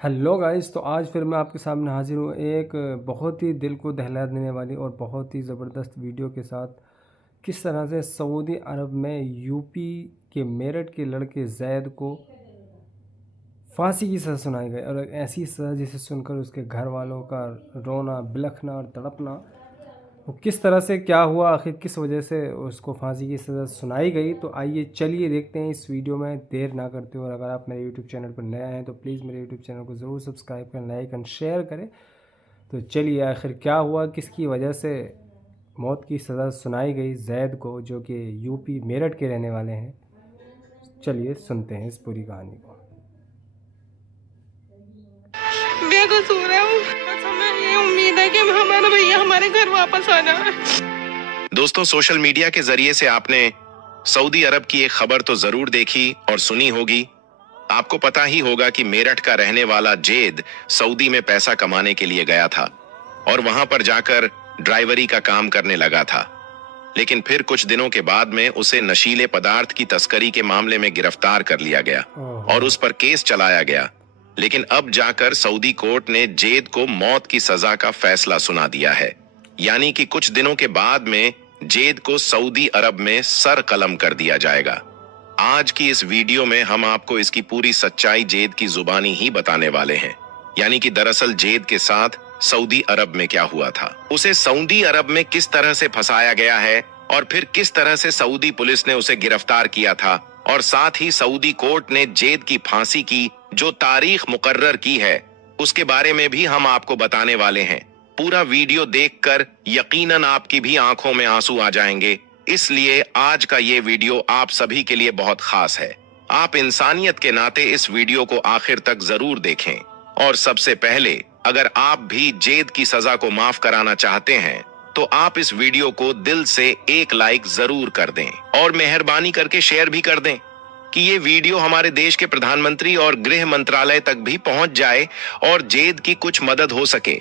Hello guys, तो आज फिर मैं आपके सामने हाजिर हूँ एक बहुत ही दिल को दहला देने वाली और बहुत ही ज़बरदस्त वीडियो के साथ। किस तरह से सऊदी अरब में यूपी के मेरठ के लड़के जैद को फांसी की सज़ा सुनाई गई, और एक ऐसी सज़ा जिसे सुनकर उसके घर वालों का रोना, बिलखना और तड़पना। वो किस तरह से क्या हुआ, आखिर किस वजह से उसको फांसी की सज़ा सुनाई गई, तो आइए चलिए देखते हैं इस वीडियो में देर ना करते हुए। और अगर आप मेरे यूट्यूब चैनल पर नए हैं तो प्लीज़ मेरे यूट्यूब चैनल को ज़रूर सब्सक्राइब करें, लाइक एंड शेयर करें। तो चलिए आखिर क्या हुआ, किसकी वजह से मौत की सज़ा सुनाई गई जैद को, जो कि यूपी मेरठ के रहने वाले हैं। चलिए सुनते हैं इस पूरी कहानी को। बेकसूर है वो। बस हमें ये उम्मीद है कि हमारा भैया हमारे घर वापस आ जाए। दोस्तों, सोशल मीडिया के जरिए से आपने सऊदी अरब की एक खबर तो जरूर देखी और सुनी होगी। आपको पता ही होगा कि मेरठ का रहने वाला जेद सऊदी में पैसा कमाने के लिए गया था और वहां पर जाकर ड्राइवरी का काम करने लगा था। लेकिन फिर कुछ दिनों के बाद में उसे नशीले पदार्थ की तस्करी के मामले में गिरफ्तार कर लिया गया और उस पर केस चलाया गया। लेकिन अब जाकर सऊदी कोर्ट ने जेद को मौत की सजा का फैसला सुना दिया है। यानी कि कुछ दिनों के बाद में जेद को सऊदी अरब में सर कलम कर दिया जाएगा। आज की इस वीडियो में हम आपको इसकी पूरी सच्चाई जेद की जुबानी ही बताने वाले हैं। यानी कि दरअसल जेद के साथ सऊदी अरब में क्या हुआ था, उसे सऊदी अरब में किस तरह से फंसाया गया है और फिर किस तरह से सऊदी पुलिस ने उसे गिरफ्तार किया था, और साथ ही सऊदी कोर्ट ने जेद की फांसी की जो तारीख मुकर्रर की है उसके बारे में भी हम आपको बताने वाले हैं। पूरा वीडियो देखकर यकीनन आपकी भी आंखों में आंसू आ जाएंगे। इसलिए आज का ये वीडियो आप सभी के लिए बहुत खास है। आप इंसानियत के नाते इस वीडियो को आखिर तक जरूर देखें। और सबसे पहले, अगर आप भी जेद की सजा को माफ कराना चाहते हैं तो आप इस वीडियो को दिल से एक लाइक जरूर कर दें और मेहरबानी करके शेयर भी कर दें कि ये वीडियो हमारे देश के प्रधानमंत्री और गृह मंत्रालय तक भी पहुंच जाए और जेद की कुछ मदद हो सके।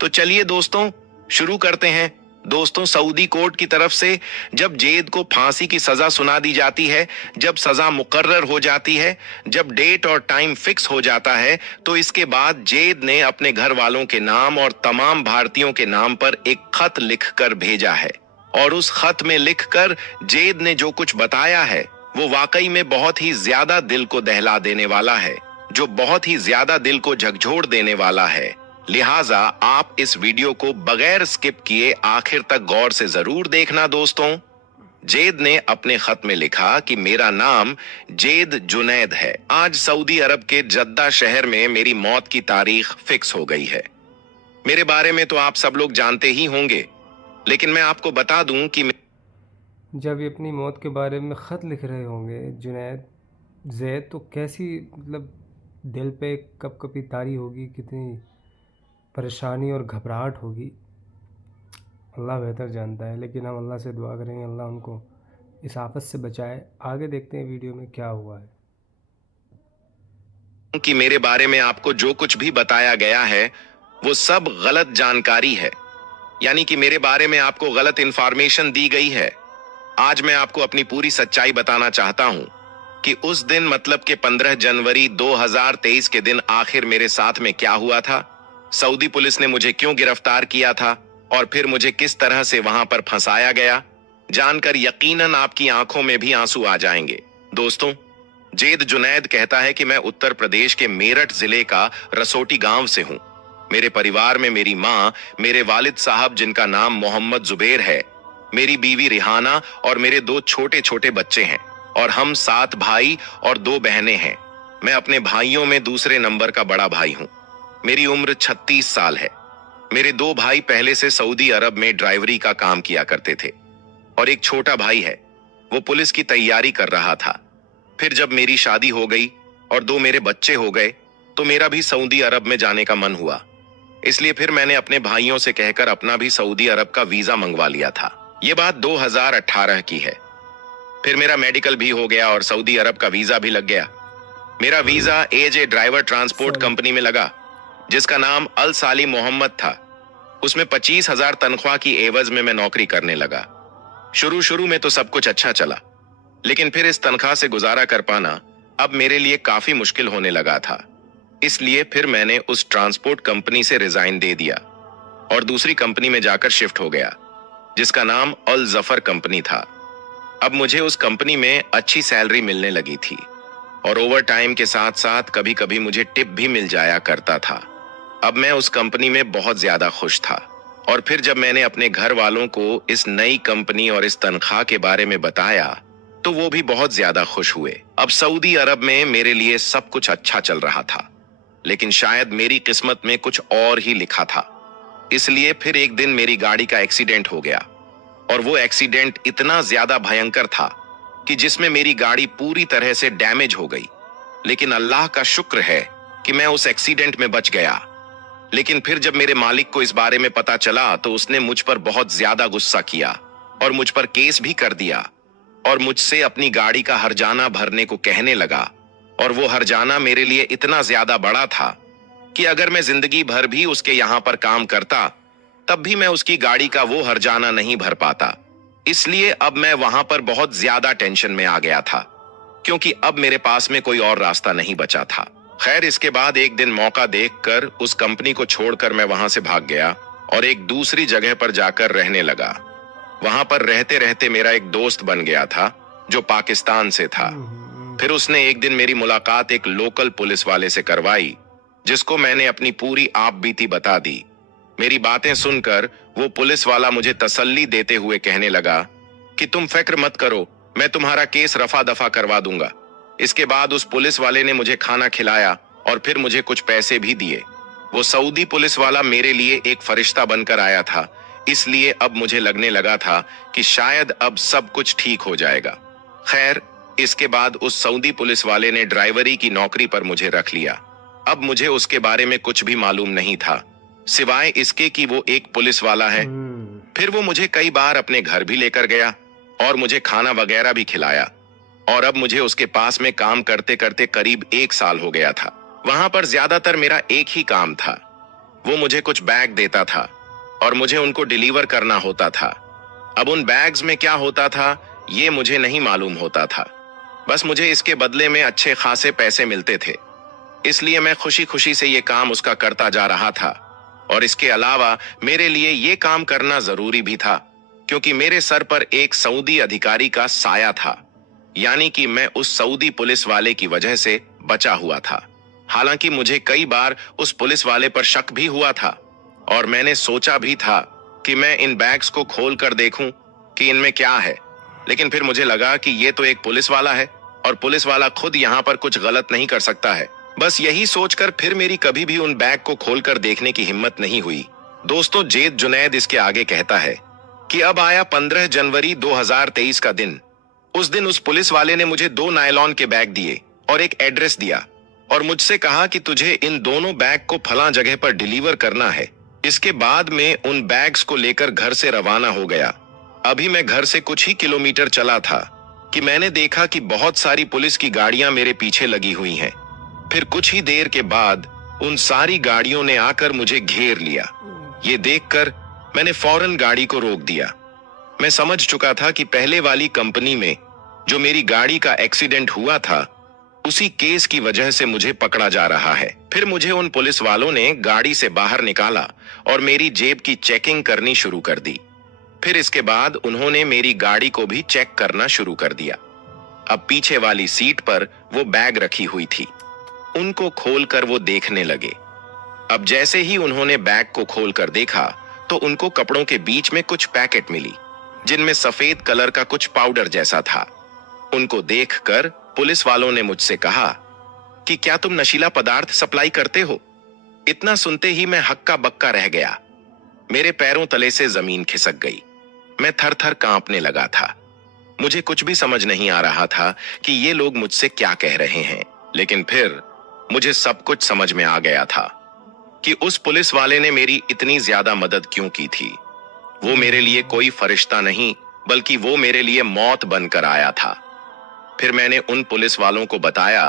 तो चलिए दोस्तों, शुरू करते हैं। दोस्तों, सऊदी कोर्ट की तरफ से जब जेद को फांसी की सजा सुना दी जाती है, जब सजा मुकर्रर हो जाती है, जब डेट और टाइम फिक्स हो जाता है, तो इसके बाद जेद ने अपने घर वालों के नाम और तमाम भारतीयों के नाम पर एक खत लिखकर भेजा है। और उस खत में लिखकर जेद ने जो कुछ बताया है वो वाकई में बहुत ही ज्यादा दिल को दहला देने वाला है, जो बहुत ही ज्यादा दिल को झकझोर देने वाला है। लिहाजा आप इस वीडियो को बगैर स्किप किए आखिर तक गौर से जरूर देखना। दोस्तों, जेद ने अपने खत में लिखा कि मेरा नाम जेद जुनैद है। आज सऊदी अरब के जद्दा शहर में मेरी मौत की तारीख फिक्स हो गई है। मेरे बारे में तो आप सब लोग जानते ही होंगे, लेकिन मैं आपको बता दूं कि जब ये अपनी मौत के बारे में ख़त लिख रहे होंगे जुनैद जैद, तो कैसी दिल पे कपकपी तारी होगी, कितनी परेशानी और घबराहट होगी, अल्लाह बेहतर जानता है। लेकिन हम अल्लाह से दुआ करेंगे अल्लाह उनको इस आफत से बचाए। आगे देखते हैं वीडियो में क्या हुआ है। कि मेरे बारे में आपको जो कुछ भी बताया गया है वो सब गलत जानकारी है। यानी कि मेरे बारे में आपको गलत इंफॉर्मेशन दी गई है। आज मैं आपको अपनी पूरी सच्चाई बताना चाहता हूं कि उस दिन, मतलब कि 15 जनवरी 2023 के दिन आखिर मेरे साथ में क्या हुआ था, सऊदी पुलिस ने मुझे क्यों गिरफ्तार किया था और फिर मुझे किस तरह से वहां पर फंसाया गया। जानकर यकीनन आपकी आंखों में भी आंसू आ जाएंगे। दोस्तों, जेद जुनैद कहता है कि मैं उत्तर प्रदेश के मेरठ जिले का रसोटी गांव से हूं। मेरे परिवार में मेरी मां, मेरे वालिद साहब जिनका नाम मोहम्मद जुबैर है, मेरी बीवी रिहाना और मेरे 2 छोटे छोटे बच्चे हैं, और हम 7 भाई और 2 बहनें हैं। मैं अपने भाइयों में दूसरे नंबर का बड़ा भाई हूं। मेरी उम्र 36 साल है। मेरे 2 भाई पहले से सऊदी अरब में ड्राइवरी का काम किया करते थे और एक छोटा भाई है, वो पुलिस की तैयारी कर रहा था। फिर जब मेरी शादी हो गई और 2 मेरे बच्चे हो गए तो मेरा भी सऊदी अरब में जाने का मन हुआ। इसलिए फिर मैंने अपने भाइयों से कहकर अपना भी सऊदी अरब का वीजा मंगवा लिया था। ये बात 2018 की है। फिर मेरा मेडिकल भी हो गया और सऊदी अरब का वीजा भी लग गया। मेरा वीजा एजे ड्राइवर ट्रांसपोर्ट कंपनी में लगा, जिसका नाम अल साली मोहम्मद था। उसमें 25,000 तनख्वाह की एवज में मैं नौकरी करने लगा। शुरू में तो सब कुछ अच्छा चला, लेकिन फिर इस तनख्वाह से गुजारा कर पाना अब मेरे लिए काफी मुश्किल होने लगा था। इसलिए फिर मैंने उस ट्रांसपोर्ट कंपनी से रिजाइन दे दिया और दूसरी कंपनी में जाकर शिफ्ट हो गया, जिसका नाम अल जफर कंपनी था। अब मुझे उस कंपनी में अच्छी सैलरी मिलने लगी थी और ओवर टाइम के साथ साथ कभी कभी मुझे टिप भी मिल जाया करता था। अब मैं उस कंपनी में बहुत ज्यादा खुश था और फिर जब मैंने अपने घर वालों को इस नई कंपनी और इस तनख्वाह के बारे में बताया तो वो भी बहुत ज्यादा खुश हुए। अब सऊदी अरब में मेरे लिए सब कुछ अच्छा चल रहा था, लेकिन शायद मेरी किस्मत में कुछ और ही लिखा था। इसलिए फिर एक दिन मेरी गाड़ी का एक्सीडेंट हो गया और वो एक्सीडेंट इतना ज्यादा भयंकर था कि जिसमें मेरी गाड़ी पूरी तरह से डैमेज हो गई। लेकिन अल्लाह का शुक्र है कि मैं उस एक्सीडेंट में बच गया। लेकिन फिर जब मेरे मालिक को इस बारे में पता चला तो उसने मुझ पर बहुत ज्यादा गुस्सा किया और मुझ पर केस भी कर दिया और मुझसे अपनी गाड़ी का हर्जाना भरने को कहने लगा। और वो हर्जाना मेरे लिए इतना ज्यादा बड़ा था कि अगर मैं जिंदगी भर भी उसके यहां पर काम करता तब भी मैं उसकी गाड़ी का वो हर्जाना नहीं भर पाता। इसलिए अब मैं वहां पर बहुत ज्यादा टेंशन में आ गया था, क्योंकि अब मेरे पास में कोई और रास्ता नहीं बचा था। खैर, इसके बाद एक दिन मौका देखकर उस कंपनी को छोड़कर मैं वहां से भाग गया और एक दूसरी जगह पर जाकर रहने लगा। वहां पर रहते रहते मेरा एक दोस्त बन गया था जो पाकिस्तान से था। फिर उसने एक दिन मेरी मुलाकात एक लोकल पुलिस वाले से करवाई, जिसको मैंने अपनी पूरी आप बीती बता दी। मेरी बातें सुनकर वो पुलिस वाला मुझे तसल्ली देते हुए कहने लगा कि तुम फिक्र मत करो, मैं तुम्हारा केस रफा दफा करवा दूंगा। इसके बाद उस पुलिस वाले ने मुझे खाना खिलाया और फिर मुझे कुछ पैसे भी दिए। वो सऊदी पुलिस वाला मेरे लिए एक फरिश्ता बनकर आया था, इसलिए अब मुझे लगने लगा था कि शायद अब सब कुछ ठीक हो जाएगा। खैर, इसके बाद उस सऊदी पुलिस वाले ने ड्राइवरी की नौकरी पर मुझे रख लिया। अब मुझे उसके बारे में कुछ भी मालूम नहीं था, सिवाय इसके कि वो एक पुलिस वाला है। फिर वो मुझे कई बार अपने घर भी लेकर गया और मुझे खाना वगैरह भी खिलाया। और अब मुझे उसके पास में काम करते करते करीब 1 साल हो गया था। वहां पर ज्यादातर मेरा एक ही काम था, वो मुझे कुछ बैग देता था और मुझे उनको डिलीवर करना होता था। अब उन बैग्स में क्या होता था ये मुझे नहीं मालूम होता था, बस मुझे इसके बदले में अच्छे खासे पैसे मिलते थे। इसलिए मैं खुशी खुशी से ये काम उसका करता जा रहा था। और इसके अलावा मेरे लिए ये काम करना जरूरी भी था, क्योंकि मेरे सर पर एक सऊदी अधिकारी का साया था, यानी कि मैं उस सऊदी पुलिस वाले की वजह से बचा हुआ था। हालांकि मुझे कई बार उस पुलिस वाले पर शक भी हुआ था और मैंने सोचा भी था कि मैं इन बैग्स को खोल कर देखूं कि इनमें क्या है, लेकिन फिर मुझे लगा कि ये तो एक पुलिस वाला है और पुलिस वाला खुद यहाँ पर कुछ गलत नहीं कर सकता है। बस यही सोचकर फिर मेरी कभी भी उन बैग को खोलकर देखने की हिम्मत नहीं हुई। दोस्तों, जेद जुनैद इसके आगे कहता है कि अब आया 15 जनवरी 2023 का दिन। उस दिन उस पुलिस वाले ने मुझे 2 नायलॉन के बैग दिए और एक एड्रेस दिया और मुझसे कहा कि तुझे इन दोनों बैग को फलां जगह पर डिलीवर करना है। इसके बाद में उन बैग्स को लेकर घर से रवाना हो गया। अभी मैं घर से कुछ ही किलोमीटर चला था कि मैंने देखा कि बहुत सारी पुलिस की गाड़ियां मेरे पीछे लगी हुई हैं। फिर कुछ ही देर के बाद उन सारी गाड़ियों ने आकर मुझे घेर लिया। ये देखकर मैंने फौरन गाड़ी को रोक दिया। मैं समझ चुका था कि पहले वाली कंपनी में जो मेरी गाड़ी का एक्सीडेंट हुआ था, उसी केस की वजह से मुझे पकड़ा जा रहा है। फिर मुझे उन पुलिस वालों ने गाड़ी से बाहर निकाला और मेरी जेब की चेकिंग करनी शुरू कर दी। फिर इसके बाद उन्होंने मेरी गाड़ी को भी चेक करना शुरू कर दिया। अब पीछे वाली सीट पर वो बैग रखी हुई थी, उनको खोलकर वो देखने लगे। अब जैसे ही उन्होंने बैग को खोलकर देखा तो उनको कपड़ों के बीच में कुछ पैकेट मिली, जिनमें सफेद कलर का कुछ पाउडर जैसा था। उनको देखकर पुलिस वालों ने मुझसे कहा कि क्या तुम नशीला पदार्थ सप्लाई करते हो? इतना सुनते ही मैं हक्का बक्का रह गया। मेरे पैरों तले से जमीन खिसक गई। मैं थर थर कांपने लगा था। मुझे कुछ भी समझ नहीं आ रहा था कि ये लोग मुझसे क्या कह रहे हैं। लेकिन फिर मुझे सब कुछ समझ में आ गया था कि उस पुलिस वाले ने मेरी इतनी ज्यादा मदद क्यों की थी। वो मेरे लिए कोई फरिश्ता नहीं, बल्कि वो मेरे लिए मौत बनकर आया था। फिर मैंने उन पुलिस वालों को बताया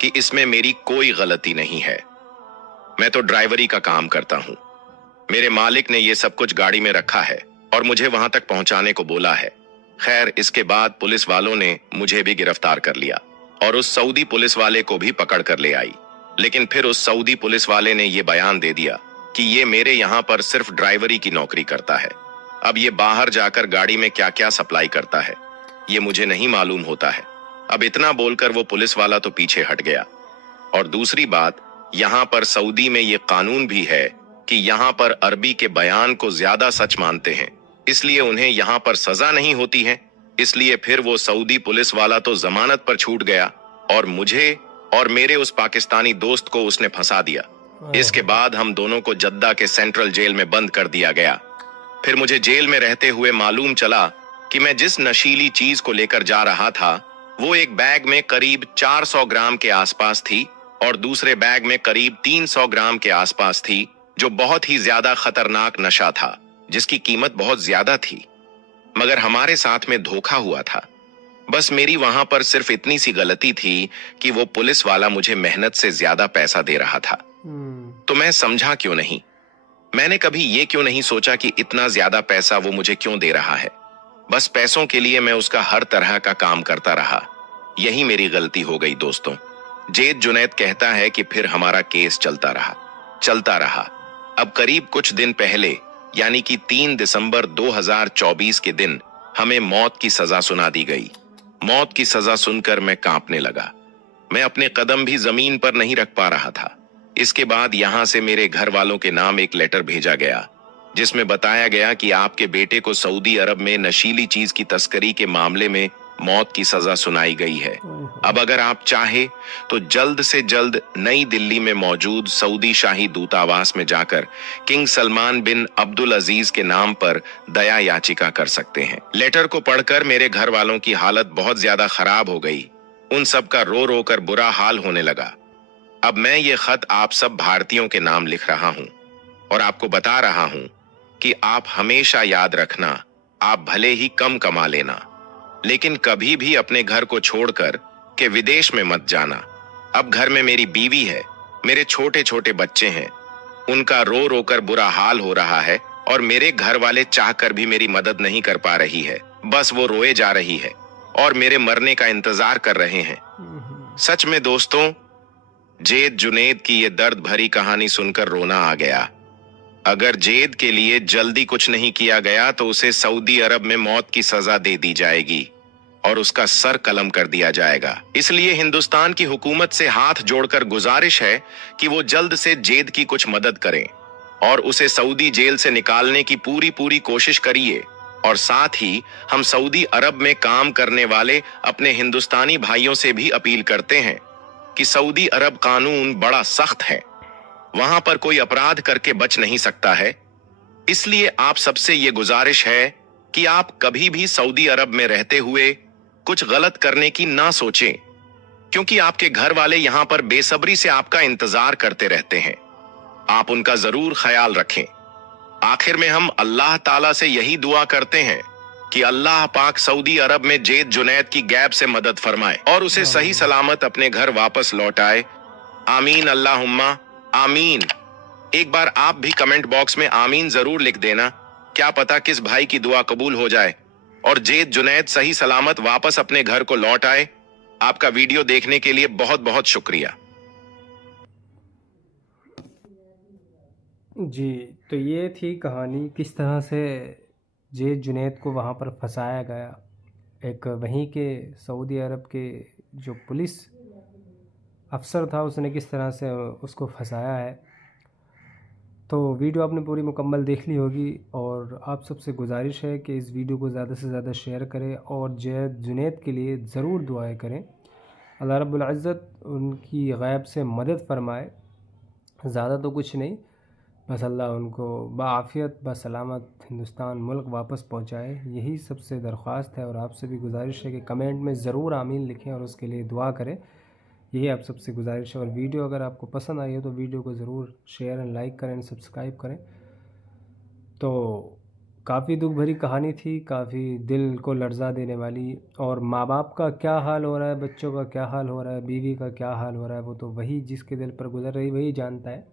कि इसमें मेरी कोई गलती नहीं है, मैं तो ड्राइवरी का काम करता हूं। मेरे मालिक ने ये सब कुछ गाड़ी में रखा है और मुझे वहां तक पहुंचाने को बोला है। खैर, इसके बाद पुलिस वालों ने मुझे भी गिरफ्तार कर लिया और उस सऊदी पुलिस वाले को भी पकड़ कर ले आई। लेकिन फिर उस सऊदी पुलिस वाले ने ये बयान दे दिया कि ये मेरे यहाँ पर सिर्फ ड्राइवरी की नौकरी करता है। अब ये बाहर जाकर गाड़ी में क्या क्या सप्लाई करता है ये मुझे नहीं मालूम होता है। अब इतना बोलकर वो पुलिस वाला तो पीछे हट गया। और दूसरी बात, यहाँ पर सऊदी में ये कानून भी है कि यहाँ पर अरबी के बयान को ज्यादा सच मानते हैं, इसलिए उन्हें यहाँ पर सजा नहीं होती है। इसलिए फिर वो सऊदी पुलिस वाला तो जमानत पर छूट गया और मुझे और मेरे उस पाकिस्तानी दोस्त को उसने फंसा दिया। इसके बाद हम दोनों को जद्दा के सेंट्रल जेल में बंद कर दिया गया। फिर मुझे जेल में रहते हुए मालूम चला कि मैं जिस नशीली चीज को लेकर जा रहा था वो एक बैग में करीब 400 ग्राम के आसपास थी और दूसरे बैग में करीब 300 ग्राम के आसपास थी, जो बहुत ही ज्यादा खतरनाक नशा था जिसकी कीमत बहुत ज्यादा थी। मगर हमारे साथ में धोखा हुआ था। बस मेरी वहां पर सिर्फ इतनी सी गलती थी कि वो पुलिस वाला मुझे मेहनत से ज्यादा पैसा दे रहा था। तो मैं समझा क्यों नहीं। मैंने कभी ये क्यों नहीं सोचा कि इतना ज्यादा पैसा वो मुझे क्यों दे रहा है। बस पैसों के लिए मैं उसका हर तरह का काम करता रहा। यही मेरी गलती हो गई दोस्तों। जेद जुनैद कहता है कि फिर हमारा केस चलता रहा। अब करीब कुछ दिन पहले यानी कि 3 दिसंबर 2024 के दिन हमें मौत की सजा सुना दी गई। मौत की सजा सुनकर मैं कांपने लगा। मैं अपने कदम भी जमीन पर नहीं रख पा रहा था। इसके बाद यहां से मेरे घर वालों के नाम एक लेटर भेजा गया जिसमें बताया गया कि आपके बेटे को सऊदी अरब में नशीली चीज की तस्करी के मामले में मौत की सजा सुनाई गई है। अब अगर आप चाहे तो जल्द से जल्द नई दिल्ली में मौजूद सऊदी शाही दूतावास में जाकर किंग सलमान बिन अब्दुल अजीज के नाम पर दया याचिका कर सकते हैं। लेटर को पढ़कर मेरे घर वालों की हालत बहुत ज्यादा खराब हो गई। उन सब का रो रो कर बुरा हाल होने लगा। अब मैं ये खत आप सब भारतीयों के नाम लिख रहा हूं और आपको बता रहा हूं कि आप हमेशा याद रखना, आप भले ही कम कमा लेना लेकिन कभी भी अपने घर को छोड़कर के विदेश में मत जाना। अब घर में मेरी बीवी है, मेरे छोटे छोटे बच्चे हैं, उनका रो रो कर बुरा हाल हो रहा है और मेरे घर वाले चाहकर भी मेरी मदद नहीं कर पा रही है। बस वो रोए जा रही है और मेरे मरने का इंतजार कर रहे हैं। सच में दोस्तों, जेद जुनैद की ये दर्द भरी कहानी सुनकर रोना आ गया। अगर जेद के लिए जल्दी कुछ नहीं किया गया तो उसे सऊदी अरब में मौत की सजा दे दी जाएगी और उसका सर कलम कर दिया जाएगा। इसलिए हिंदुस्तान की हुकूमत से हाथ जोड़कर गुजारिश है कि वो जल्द से जेद की कुछ मदद करें और उसे सऊदी जेल से निकालने की पूरी कोशिश करिए। और साथ ही हम सऊदी अरब में काम करने वाले अपने हिंदुस्तानी भाइयों से भी अपील करते हैं कि सऊदी अरब कानून बड़ा सख्त है, वहां पर कोई अपराध करके बच नहीं सकता है। इसलिए आप सबसे ये गुजारिश है कि आप कभी भी सऊदी अरब में रहते हुए कुछ गलत करने की ना सोचें, क्योंकि आपके घर वाले यहां पर बेसब्री से आपका इंतजार करते रहते हैं। आप उनका जरूर ख्याल रखें। आखिर में हम अल्लाह ताला से यही दुआ करते हैं कि अल्लाह पाक सऊदी अरब में जेद जुनैद की गैब से मदद फरमाए और उसे सही सलामत अपने घर वापस लौटाए। आमीन अल्लाहुम्मा आमीन। एक बार आप भी कमेंट बॉक्स में आमीन जरूर लिख देना। क्या पता किस भाई की दुआ कबूल हो जाए और जेद जुनैद सही सलामत वापस अपने घर को लौट आए। आपका वीडियो देखने के लिए बहुत बहुत शुक्रिया। जी, तो ये थी कहानी किस तरह से जेद जुनैद को वहाँ पर फंसाया गया। एक वहीं के सऊदी अरब के जो पुलिस अफसर था उसने किस तरह से उसको फंसाया है। तो वीडियो आपने पूरी मुकम्मल देख ली होगी और आप सबसे गुजारिश है कि इस वीडियो को ज़्यादा से ज़्यादा शेयर करें और जेद जुनैद के लिए ज़रूर दुआएं करें। अल्लाह रब्बुल इज़्ज़त उनकी गैब से मदद फरमाए। ज़्यादा तो कुछ नहीं, बस अल्लाह उनको बाआफ़ियत बसलामत हिंदुस्तान मुल्क वापस पहुंचाए, यही सबसे दरख्वास्त है। और आपसे भी गुजारिश है कि कमेंट में ज़रूर आमीन लिखें और उसके लिए दुआ करें। यही आप सबसे गुजारिश है। और वीडियो अगर आपको पसंद आई हो तो वीडियो को ज़रूर शेयर एंड लाइक करें, सब्सक्राइब करें। तो काफ़ी दुख भरी कहानी थी, काफ़ी दिल को लर्ज़ा देने वाली। और माँ बाप का क्या हाल हो रहा है, बच्चों का क्या हाल हो रहा है, बीवी का क्या हाल हो रहा है, वो तो वही जिसके दिल पर गुजर रही वही जानता है।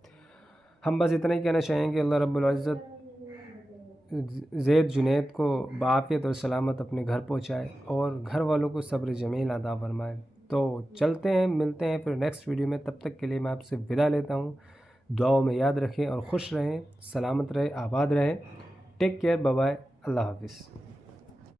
हम बस इतना ही कहना चाहेंगे अल्लाह रब्बुल इज़्ज़त जेद जुनैद को बाआफ़ियत और सलामत अपने घर पहुँचाए और घर वालों को सब्र जमील अता फरमाए। तो चलते हैं, मिलते हैं फिर नेक्स्ट वीडियो में। तब तक के लिए मैं आपसे विदा लेता हूँ। दुआओं में याद रखें और खुश रहें, सलामत रहें, आबाद रहें। टेक केयर, बाय बाय, अल्लाह हाफिज़।